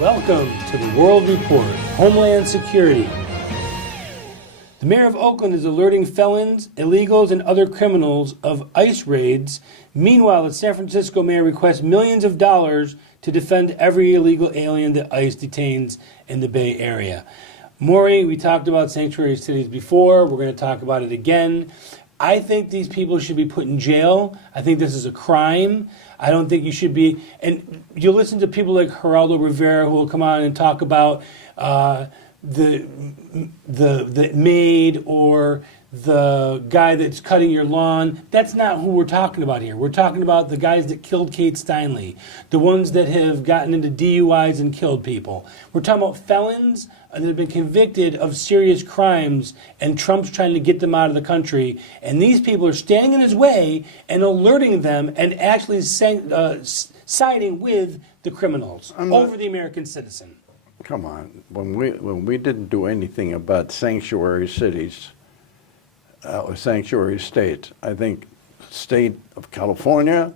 Welcome to the World Report, Homeland Security. The mayor of Oakland is alerting felons, illegals, and other criminals of ICE raids. Meanwhile, the San Francisco mayor requests millions of dollars to defend every illegal alien that ICE detains in the Bay Area. Maury, we talked about sanctuary cities before. We're going to talk about it again. I think these people should be put in jail. I think this is a crime. I don't think you should be. And you listen to people like Geraldo Rivera who will come on and talk about the maid or the guy that's cutting your lawn. That's not who we're talking about here. We're talking about the guys that killed Kate Steinle, the ones that have gotten into DUIs and killed people. We're talking about felons that have been convicted of serious crimes, and Trump's trying to get them out of the country. And these people are standing in his way and alerting them and actually siding with the criminals over the American citizen. Come on, when we didn't do anything about sanctuary cities, or sanctuary states, I think state of California,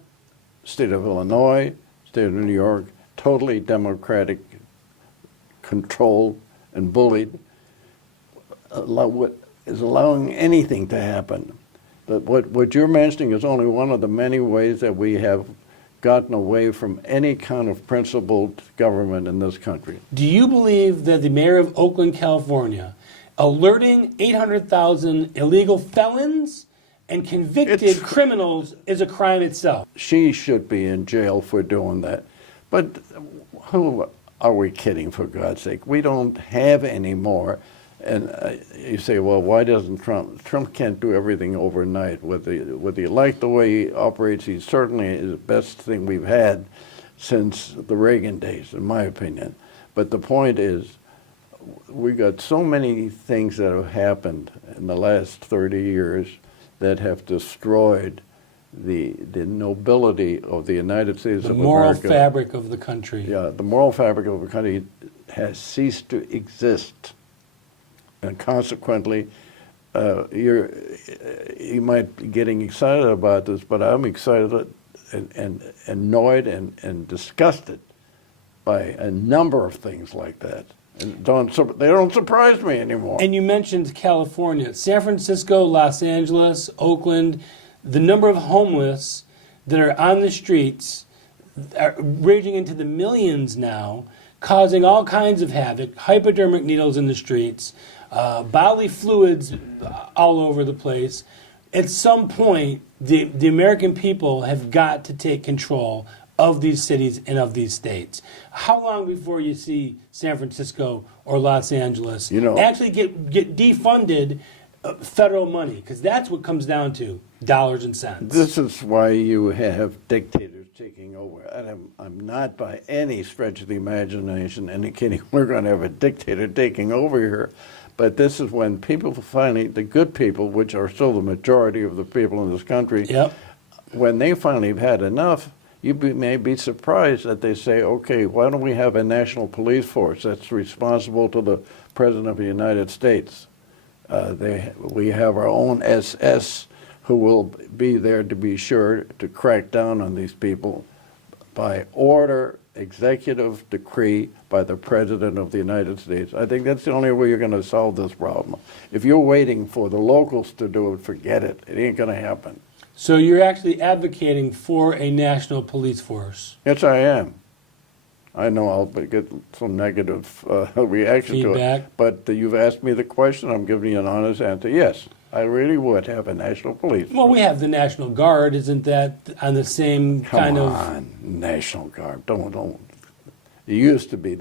state of Illinois, state of New York, totally democratic, controlled and bullied, is allowing anything to happen. But what you're mentioning is only one of the many ways that we have gotten away from any kind of principled government in this country. Do you believe that the mayor of Oakland, California, alerting 800,000 illegal felons and convicted criminals is a crime itself? She should be in jail for doing that. But who are we kidding, for God's sake? We don't have any more. And you say, well, why doesn't Trump? Trump can't do everything overnight. Whether you like the way he operates, he certainly is the best thing we've had since the Reagan days, in my opinion. But the point is, we got so many things that have happened in the last 30 years that have destroyed the nobility of the United States of America. The moral fabric of the country. Yeah, the moral fabric of the country has ceased to exist. And consequently, you might be getting excited about this, but I'm excited and annoyed and disgusted by a number of things like that. And they don't surprise me anymore. And you mentioned California, San Francisco, Los Angeles, Oakland. The number of homeless that are on the streets are raging into the millions now, causing all kinds of havoc, hypodermic needles in the streets, bodily fluids all over the place. At some point, the American people have got to take control of these cities and of these states. How long before you see San Francisco or Los Angeles actually get defunded federal money? Because that's what comes down to, dollars and cents. This is why you have dictators taking over. And I'm not by any stretch of the imagination indicating we're going to have a dictator taking over here. But this is when people finally, the good people, which are still the majority of the people in this country, when they finally have had enough, you may be surprised that they say, okay, why don't we have a national police force that's responsible to the President of the United States? We have our own SS who will be there to be sure to crack down on these people by order, executive decree by the President of the United States. I think that's the only way you're going to solve this problem. If you're waiting for the locals to do it, forget it. It ain't going to happen. So you're actually advocating for a national police force? Yes, I am. I know I'll get some negative reaction feedback to it, but you've asked me the question, I'm giving you an honest answer. Yes, I really would have a national police force. Well, we have the National Guard. Isn't that on the same kind of... Come on, National Guard. Don't. It used to be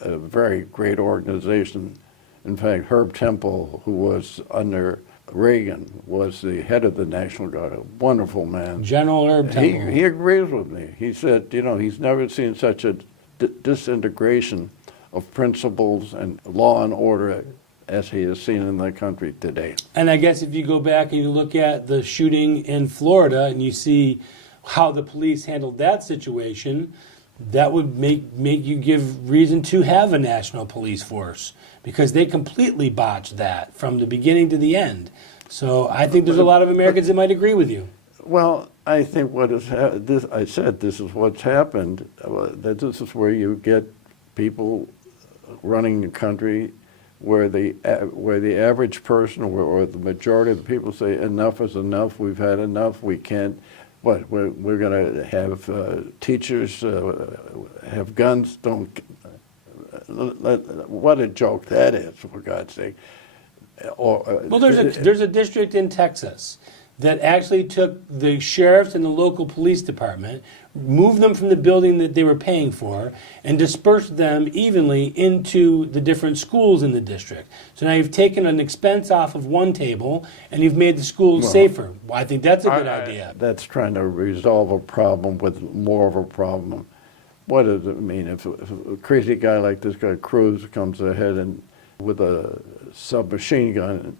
a very great organization. In fact, Herb Temple, who was under Reagan, was the head of the National Guard, a wonderful man. General Herb Temple. He agrees with me. He said, he's never seen such a disintegration of principles and law and order as he has seen in the country today. And I guess if you go back and you look at the shooting in Florida and you see how the police handled that situation, that would make you give reason to have a national police force, because they completely botched that from the beginning to the end. So I think there's a lot of Americans that might agree with you. Well, I think I said this is what's happened, that this is where you get people running the country where the average person or the majority of the people say enough is enough, we've had enough, we can't, we're going to have teachers have guns, don't, what a joke that is, for God's sake. Well, there's a district in Texas that actually took the sheriffs and the local police department, moved them from the building that they were paying for, and dispersed them evenly into the different schools in the district. So now you've taken an expense off of one table, and you've made the schools safer. Well, I think that's a good idea. That's trying to resolve a problem with more of a problem. What does it mean if a crazy guy like this guy Cruz comes ahead and with a submachine gun?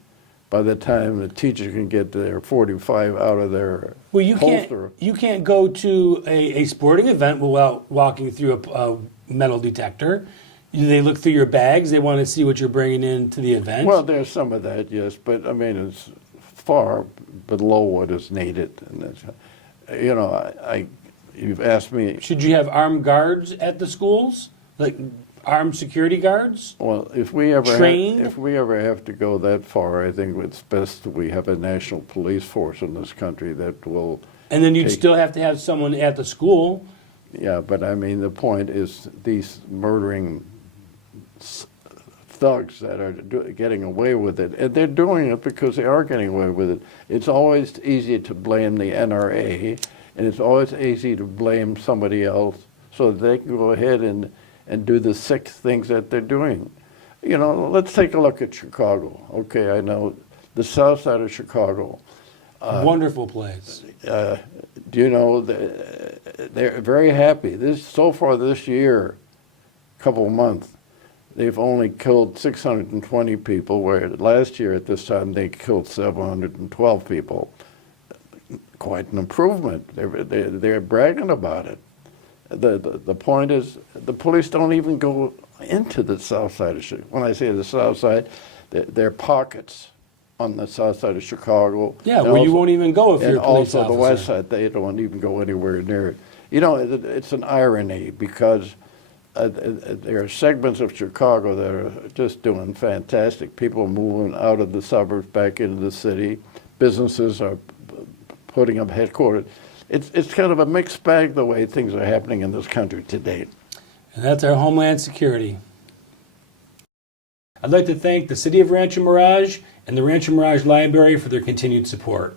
By the time the teacher can get their 45 out of their holster. You can't go to a sporting event without walking through a metal detector. They look through your bags. They want to see what you're bringing into the event. Well, there's some of that, yes, but I mean it's far below what is needed. And that's, you know, you've asked me. Should you have armed guards at the schools, like armed security guards? Well, if we ever trained? If we ever have to go that far, I think it's best that we have a national police force in this country that will. And then you'd still have to have someone at the school. Yeah, but I mean the point is these murdering thugs that are getting away with it, and they're doing it because they are getting away with it. It's always easy to blame the NRA, and it's always easy to blame somebody else so that they can go ahead and do the sick things that they're doing. You know, let's take a look at Chicago. Okay, I know the south side of Chicago. Wonderful place. Do you know, they're very happy. So far this year, couple of months, they've only killed 620 people, where last year at this time they killed 712 people. Quite an improvement. They're bragging about it. The point is, the police don't even go into the south side of Chicago. When I say the south side, there are pockets on the south side of Chicago. Yeah, where you won't even go if you're a police also officer. the west side, they don't even go anywhere near it. You know, it's an irony because there are segments of Chicago that are just doing fantastic. People are moving out of the suburbs back into the city. Businesses are putting up headquarters. It's kind of a mixed bag the way things are happening in this country today. And that's our Homeland Security. I'd like to thank the City of Rancho Mirage and the Rancho Mirage Library for their continued support.